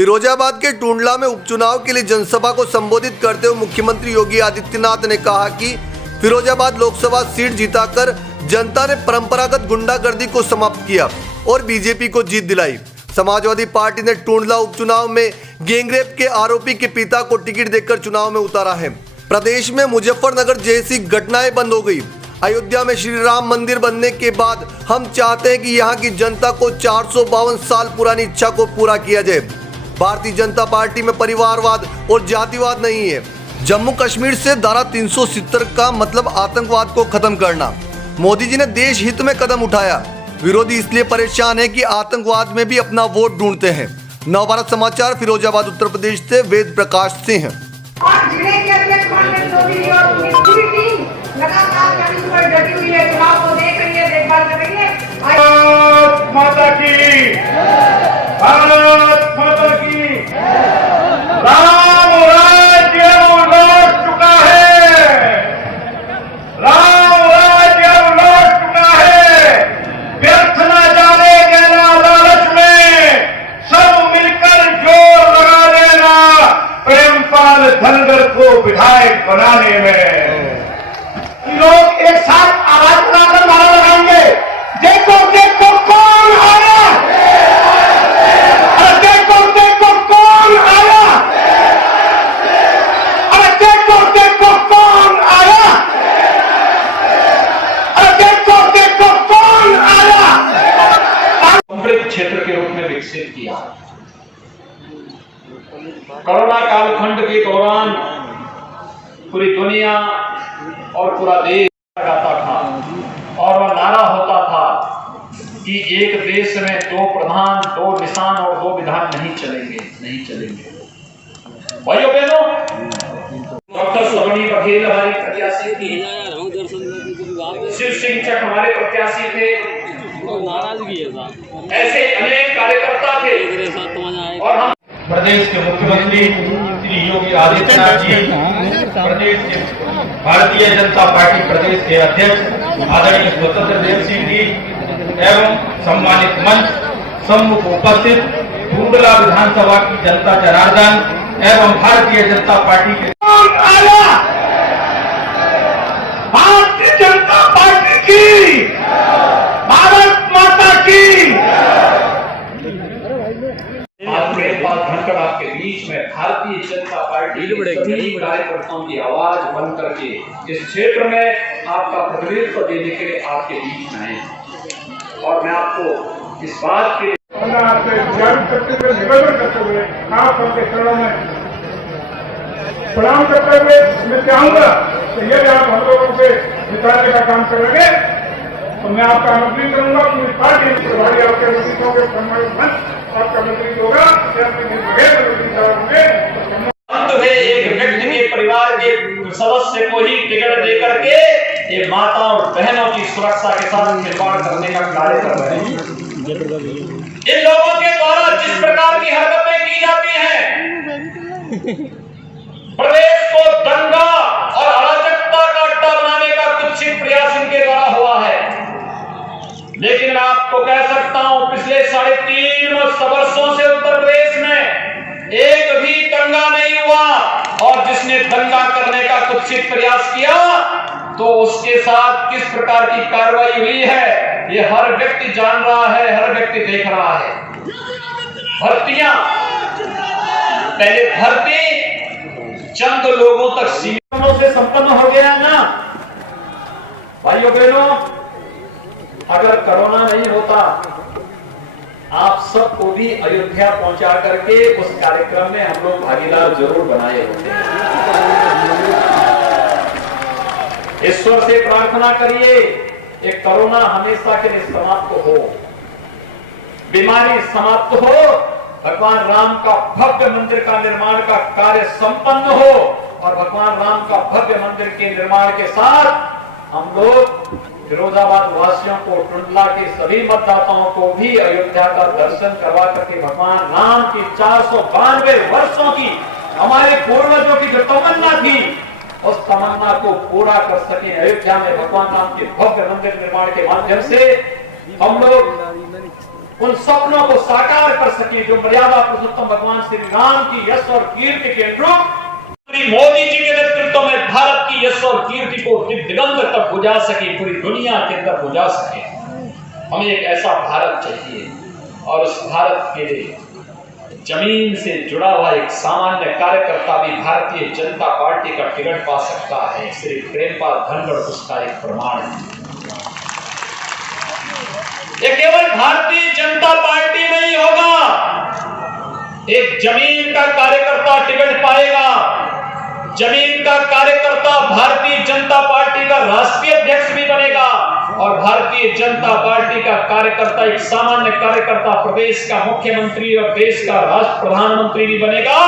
फिरोजाबाद के टुंडला में उपचुनाव के लिए जनसभा को संबोधित करते हुए मुख्यमंत्री योगी आदित्यनाथ ने कहा कि फिरोजाबाद लोकसभा सीट जीताकर जनता ने परंपरागत गुंडागर्दी को समाप्त किया और बीजेपी को जीत दिलाई। समाजवादी पार्टी ने टुंडला उपचुनाव में गैंगरेप के आरोपी के पिता को टिकट देकर चुनाव में उतारा है। प्रदेश में मुजफ्फरनगर जैसी घटनाएं बंद हो गई। अयोध्या में श्री राम मंदिर बनने के बाद हम चाहते हैं कि यहाँ की जनता को 452 साल पुरानी इच्छा को पूरा किया जाए। भारतीय जनता पार्टी में परिवारवाद और जातिवाद नहीं है। जम्मू कश्मीर से धारा 370 का मतलब आतंकवाद को खत्म करना। मोदी जी ने देश हित में कदम उठाया। विरोधी इसलिए परेशान है कि आतंकवाद में भी अपना वोट ढूंढते हैं। नवभारत समाचार फिरोजाबाद उत्तर प्रदेश से वेद प्रकाश सिंह। और जिले के अध्यक्ष पूरी टीम लगातार कड़ी पर डटी हुई है। चुनाव को देख रही है, देखभाल कर रही है। भारत माता की, भारत माता की। राम राज्य लौट चुका है, राम राज्य लौट चुका है। व्यर्थ न जाने देना लालच में, सब मिलकर जोर लगा देना प्रेमपाल धनगर को विधायक बनाने में। लोग एक साथ आवाज बनाकर नारा लगाएंगे, देखो देखो कौन आया, अरे देखो देखो कौन आया, अरे देखो देखो कौन आया, अरे देखो देखो कौन आया। समृद्ध क्षेत्र के रूप में विकसित किया। कोरोना कालखंड के दौरान पूरी दुनिया और पूरा देश गाता था और वह नारा होता था कि एक देश में दो प्रधान, दो निशान और दो विधान नहीं चलेंगे, नहीं चलेंगे। भाइयों बहनों, डॉक्टर सवनी बघेल हमारे प्रत्याशी थी, शिव सिंह हमारे प्रत्याशी थे, ऐसे अनेक कार्यकर्ता थे। और हम प्रदेश के मुख्यमंत्री श्री योगी आदित्यनाथ जी, प्रदेश के भारतीय जनता पार्टी प्रदेश के अध्यक्ष आदरणीय स्वतंत्र देव सिंह जी एवं सम्मानित मंच सम्मुख उपस्थित टुंडला विधानसभा की जनता जनार्दन एवं भारतीय जनता पार्टी के भारतीय जनता पार्टी की, भारत माता की। धनखड़ आपके बीच में भारतीय जनता पार्टी के सभी कार्यकर्ताओं की आवाज बन करके इस क्षेत्र में आपका प्रतिनिधित्व देने के लिए आपके बीच में आए। और मैं आपको इस बात के निवेदन करते हुए आप सबके चरणों में प्रणाम करते हुए मैं चाहूंगा कि यदि आप हम लोगों से जिताने का काम करेंगे तो मैं आपका आमंत्रित करूंगा। पूरी पार्टी प्रभारी आपके मंत्रियों के सम्मानित मंच आपका मंत्री होगा। एक व्यक्ति के परिवार के सदस्य को ही टिकट दे करके ये माता और बहनों की सुरक्षा के साथ निर्माण करने का कार्य कर रहे हैं। इन लोगों के द्वारा जिस प्रकार की हरकतें की जाती हैं, प्रदेश को दंगा और अराजकता का अड्डा बनाने का कुत्सित प्रयास इनके द्वारा हुआ है। लेकिन मैं आपको कह सकता हूं, पिछले 3.5 वर्षों से उत्तर प्रदेश में एक भी दंगा नहीं हुआ। और जिसने दंगा करने का कुत्सित प्रयास किया तो उसके साथ किस प्रकार की कार्रवाई हुई है, ये हर व्यक्ति जान रहा है, हर व्यक्ति देख रहा है। भर्तियां, पहले भर्ती चंद लोगों तक सीमित से संपन्न हो गया ना। भाइयों बहनों, अगर कोरोना नहीं होता, आप सबको भी अयोध्या पहुंचा करके उस कार्यक्रम में हम लोग भागीदार जरूर बनाए होते। ईश्वर से प्रार्थना करिए ये कोरोना हमेशा के लिए समाप्त हो, बीमारी समाप्त हो, भगवान राम का भव्य मंदिर का निर्माण का कार्य संपन्न हो और भगवान राम का भव्य मंदिर के निर्माण के साथ हम लोग फिरोजाबाद वासियों को, टुंडला के सभी मतदाताओं को भी अयोध्या का दर्शन करवा करके भगवान राम की 492 वर्षों की हमारे पूर्वजों की जो तमन्ना थी उस तमन्ना को पूरा कर सके। अयोध्या में भगवान राम के भव्य मंदिर निर्माण के माध्यम से हम लोग उन सपनों को साकार कर सके जो मर्यादा पुरुषोत्तम भगवान श्री राम की यश और कीर्ति के अनुरूप श्री मोदी जी के नेतृत्व में भारत की यश और कीर्ति को दिगंत तक पुजा सके, पूरी दुनिया के अंदर पुजा सके। हमें एक ऐसा भारत चाहिए और उस भारत के लिए जमीन से जुड़ा हुआ एक सामान्य कार्यकर्ता भी भारतीय जनता पार्टी का टिकट पा सकता है। श्री प्रेमपाल धनखड़ उसका एक प्रमाण है। ये केवल भारतीय जनता पार्टी में ही होगा। एक जमीन का कार्यकर्ता टिकट पाएगा। जमीन का कार्यकर्ता भारतीय जनता पार्टी का राष्ट्रीय अध्यक्ष भी बनेगा और भारतीय जनता पार्टी का कार्यकर्ता एक सामान्य कार्यकर्ता प्रदेश का मुख्यमंत्री और देश का राष्ट्र प्रधानमंत्री भी बनेगा।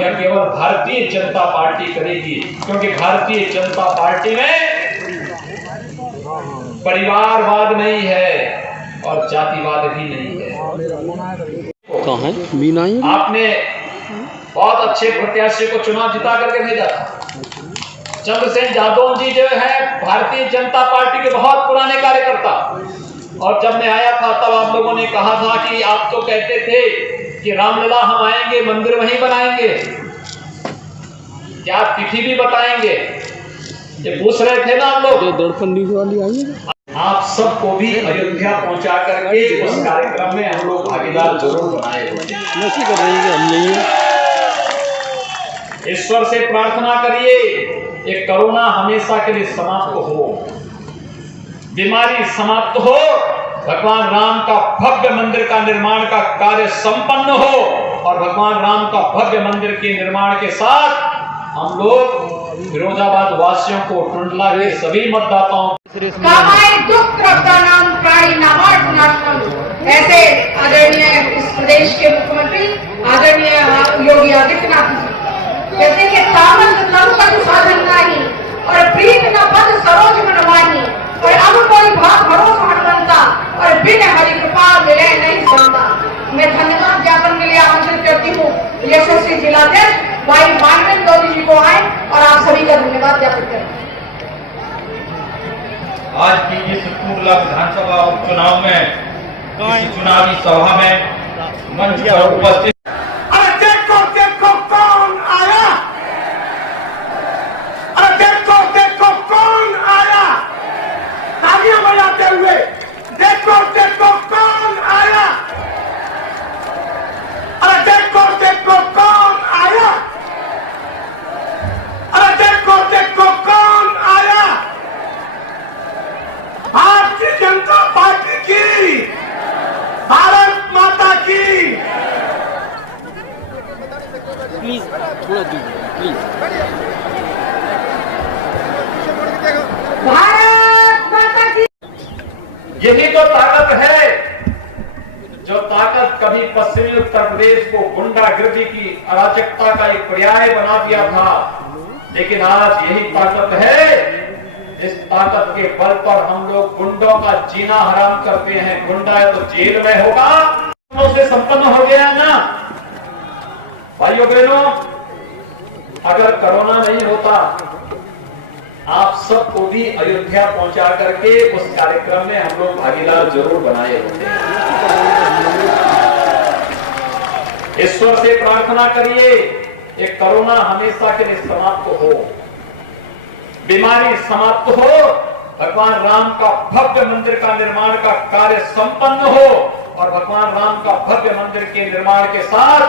यह केवल भारतीय जनता पार्टी करेगी, क्योंकि भारतीय जनता पार्टी में परिवारवाद नहीं है और जातिवाद भी नहीं है। कहाँ है? मीना ही आपने बहुत अच्छे प्रत्याशी को चुनाव जिता करके भेजा था। चंद्रसेन यादव जी जो है भारतीय जनता पार्टी के बहुत पुराने कार्यकर्ता, और जब मैं आया था तब आप लोगों ने कहा था कि आप तो कहते थे कि रामलला हम आएंगे, मंदिर वहीं बनाएंगे, क्या तिथि भी बताएंगे, ये पूछ रहे थे ना आप लोग। दर्पण न्यूज वाली आई है। आप सबको भी अयोध्या पहुंचा करके उस कार्यक्रम में हम लोग भागीदार जरूर बनाए होंगे। नशे कर रही है, हम नहीं है। ईश्वर से प्रार्थना करिए ये कोरोना हमेशा के लिए समाप्त हो, बीमारी समाप्त हो, भगवान राम का भव्य मंदिर का निर्माण का कार्य संपन्न हो और भगवान राम का भव्य मंदिर के निर्माण के साथ हम लोग फिरोजाबाद वासियों को, टुंडला के सभी मतदाताओं ऐसे आदरणीय इस प्रदेश के मुख्यमंत्री आदरणीय योगी आदित्यनाथ जी कहते कि तामन लंकन साधन नहीं और प्रीत न पद सरोज मन मानी और अब कोई भाग भरोसा हनुमंता और बिन हरि कृपा मिले नहीं संता। मैं धन्यवाद ज्ञापन के लिए आमंत्रित करती हूँ यशस्वी जिलाध्यक्ष भाई मानवेंद्र गौरी जी को आए और आप सभी का धन्यवाद ज्ञापित करें। आज की इस कुर्ला विधानसभा उपचुनाव में इस चुनावी सभा में मंच पर उपस्थित देखो कौन आया, अरे देखो कौन आया, तालियां बजाते हुए देखो कौन आया, अरे देखो कौन आया, अरे देखो कौन आया। भारतीय जनता पार्टी की, भारत माता की। प्लीज थोड़ा दूर प्लीज। भारत माता की। यही तो ताकत है जो ताकत कभी पश्चिमी उत्तर प्रदेश को गुंडागर्दी की अराजकता का एक पर्याय बना दिया था, लेकिन आज यही ताकत है। इस ताकत के बल पर हम लोग गुंडों का जीना हराम करते हैं। गुंडा है तो जेल में होगा, से संपन्न हो गया ना। भाइयों बहनों, अगर कोरोना नहीं होता आप सबको भी अयोध्या पहुंचा करके उस कार्यक्रम में हम लोग भागीदार जरूर बनाए होते। ईश्वर से प्रार्थना करिए ये कोरोना हमेशा के लिए समाप्त हो, बीमारी समाप्त हो, भगवान राम का भव्य मंदिर का निर्माण का कार्य संपन्न हो और भगवान राम का भव्य मंदिर के निर्माण के साथ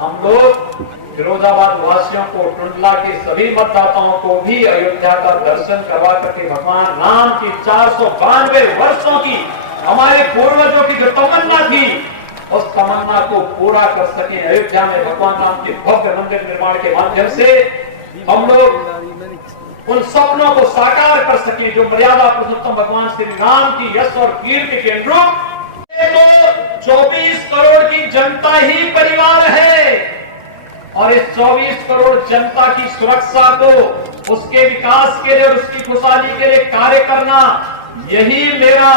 हम लोग फिरोजाबाद वासियों को, टुंडला के सभी मतदाताओं को भी अयोध्या का दर्शन करवा करके भगवान राम की 492 वर्षों की हमारे पूर्वजों की जो तमन्ना थी उस तमन्ना को पूरा कर सके। अयोध्या में भगवान राम के भव्य मंदिर निर्माण के माध्यम से हम लोग उन सपनों को साकार कर सके जो मर्यादा पुरुषोत्तम भगवान श्री राम की यश और कीर्ति के अनुरूप। तो 24 करोड़ की जनता ही परिवार है और इस 24 करोड़ जनता की सुरक्षा को, उसके विकास के लिए और उसकी खुशहाली के लिए कार्य करना, यही मेरा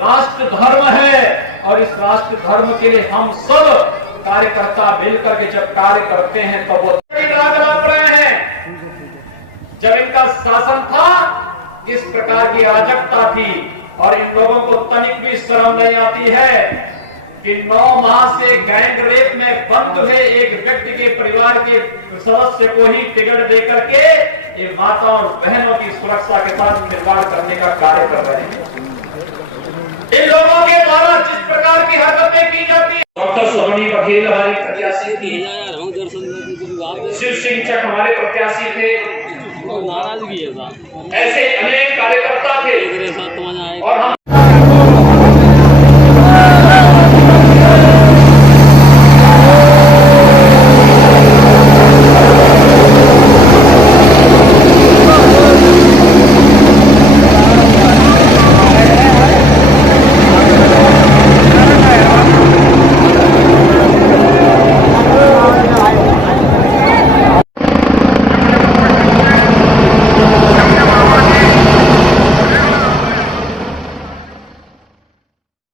राष्ट्र धर्म है। और इस राष्ट्र धर्म के लिए हम सब कार्यकर्ता मिलकर के जब कार्य करते हैं तो वो राग रहे हैं। जब इनका शासन था इस प्रकार की अराजकता थी और इन लोगों को तनिक भी शर्म शर्म नहीं आती है कि 9 माह से गैंग रेप में बंद हुए एक व्यक्ति के परिवार के सदस्य को ही टिकट देकर के ये माताओं और बहनों की सुरक्षा के साथ खिलवाड़ करने का कार्य कर रहे हैं। इन लोगों के द्वारा जिस प्रकार की हरकतें की जाती है। डॉक्टर सोनी बघेल हमारी प्रत्याशी थी, शिव सिंह चक हमारे प्रत्याशी थे, नाराजगी है साहब, ऐसे अनेक कार्यकर्ता थे और हम